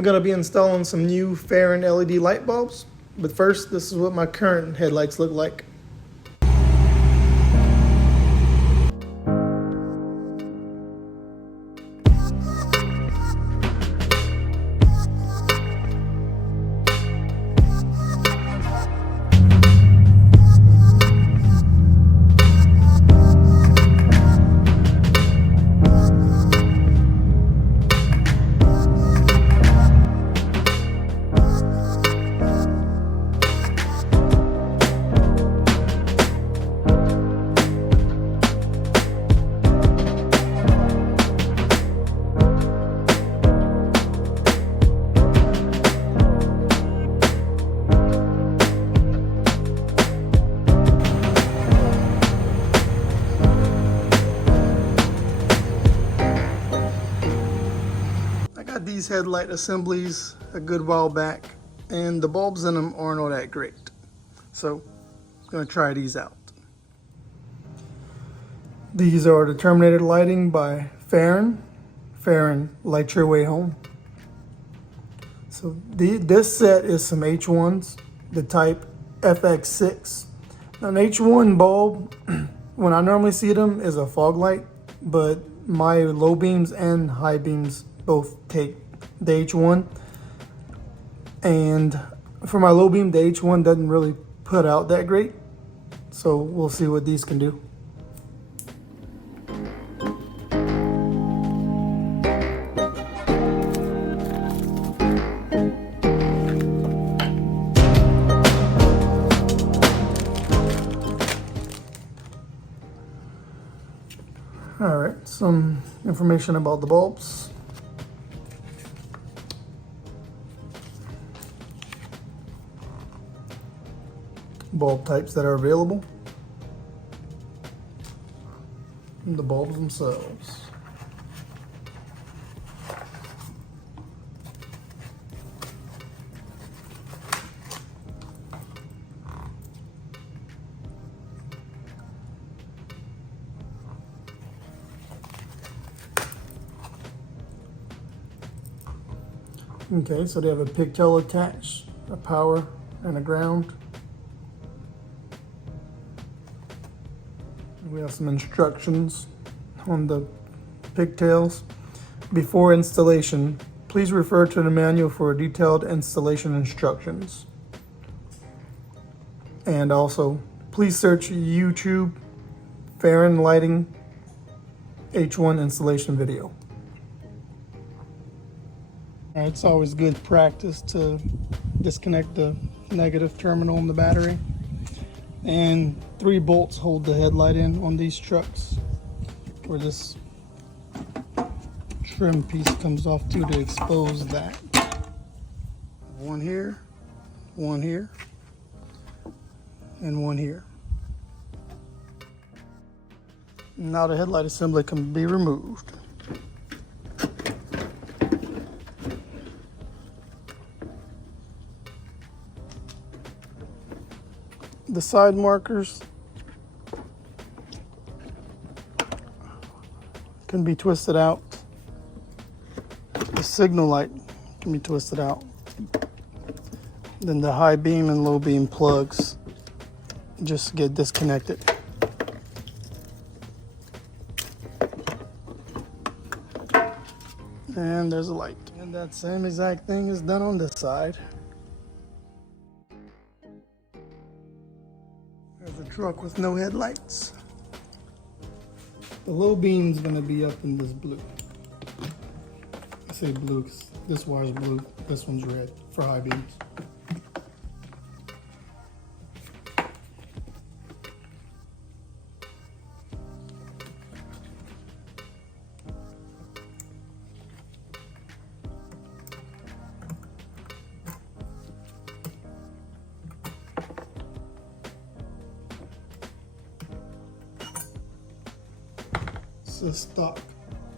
I'm going to be installing some new Fahren LED light bulbs, but first, this is what my current headlights look like. These headlight assemblies a good while back, and the bulbs in them aren't all that great, so I'm going to try these out. These are the terminated lighting by Fahren. Fahren, light your way home. So this set is some H1s, the type FX6. Now an H1 bulb, when I normally see them, is a fog light, but my low beams and high beams both take the H1, and for my low beam the H1 doesn't really put out that great, so we'll see what these can do. All right, some information about the bulbs. Bulb types that are available, and the bulbs themselves. Okay, so they have a pigtail attached, a power, and a ground. We have some instructions on the pigtails. Before installation, please refer to the manual for detailed installation instructions. And also, please search YouTube Fahren lighting H1 installation video. It's always good practice to disconnect the negative terminal in the battery. And 3 bolts hold the headlight in on these trucks, where this trim piece comes off to expose that. One here, and one here. Now the headlight assembly can be removed. The side markers can be twisted out. The signal light can be twisted out. Then the high beam and low beam plugs just get disconnected. And there's a light. And that same exact thing is done on this side. There's a truck with no headlights. The low beam's gonna be up in this blue. I say blue because this wire's blue, this one's red for high beams. A stock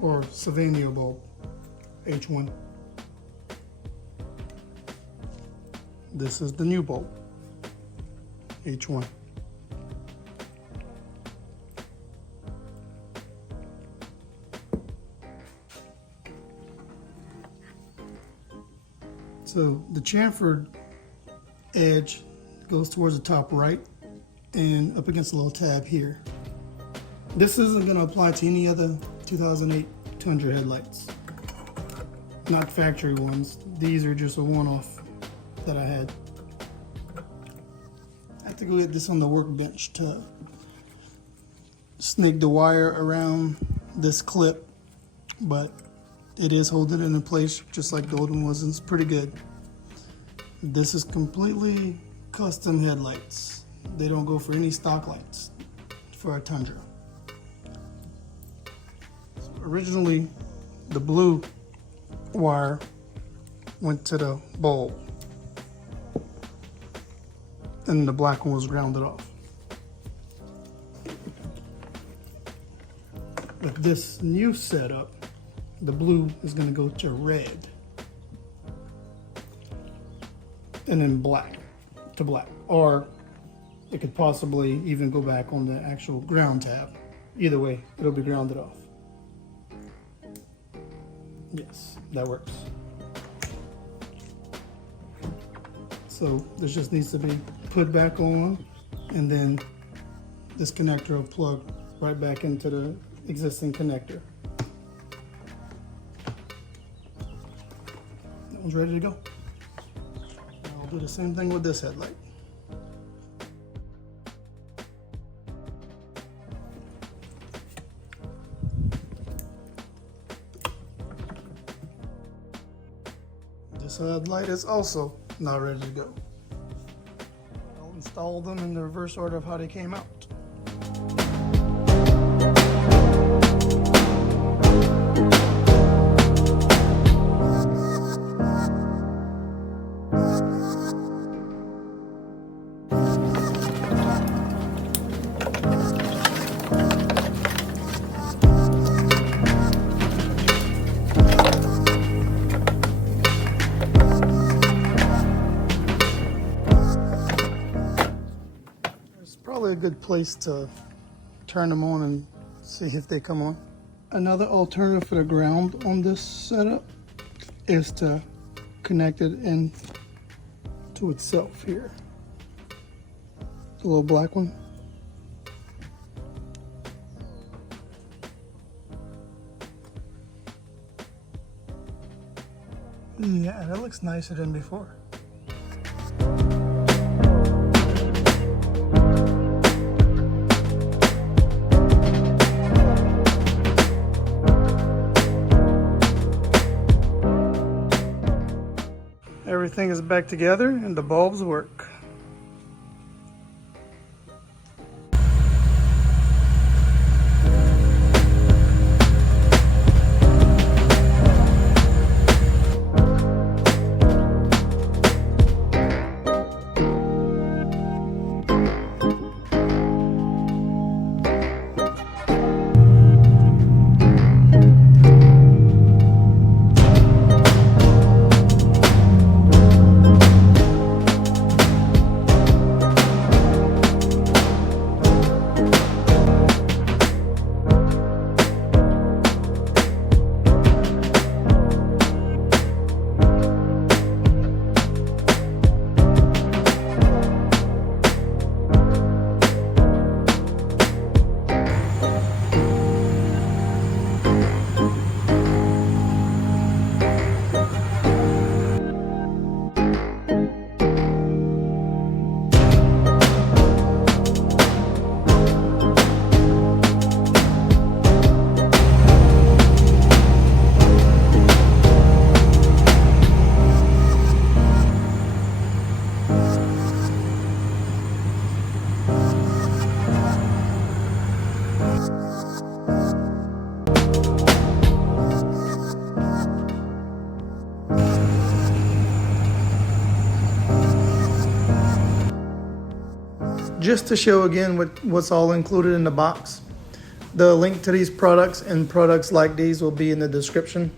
or Sylvania bulb, H1. This is the new bulb, H1. So the chamfered edge goes towards the top right and up against the little tab here. This isn't going to apply to any other 2008 Tundra headlights, not factory ones. These are just a one-off that I had. I have to go get this on the workbench to snake the wire around this clip, but it is holding it in place just like the old one was, and it's pretty good. This is completely custom headlights. They don't go for any stock lights for a Tundra. So originally, the blue wire went to the bulb, and the black one was grounded off. With this new setup, the blue is going to go to red, and then black to black, or it could possibly even go back on the actual ground tab. Either way, it'll be grounded off. Yes, that works. So this just needs to be put back on, and then this connector will plug right back into the existing connector. That one's ready to go. I'll do the same thing with this headlight. This headlight is also not ready to go. I'll install them in the reverse order of how they came out. Probably a good place to turn them on and see if they come on. Another alternative for the ground on this setup is to connect it in to itself here. The little black one. Yeah, that looks nicer than before. Everything is back together and the bulbs work. Just to show again what's all included in the box, the link to these products and products like these will be in the description.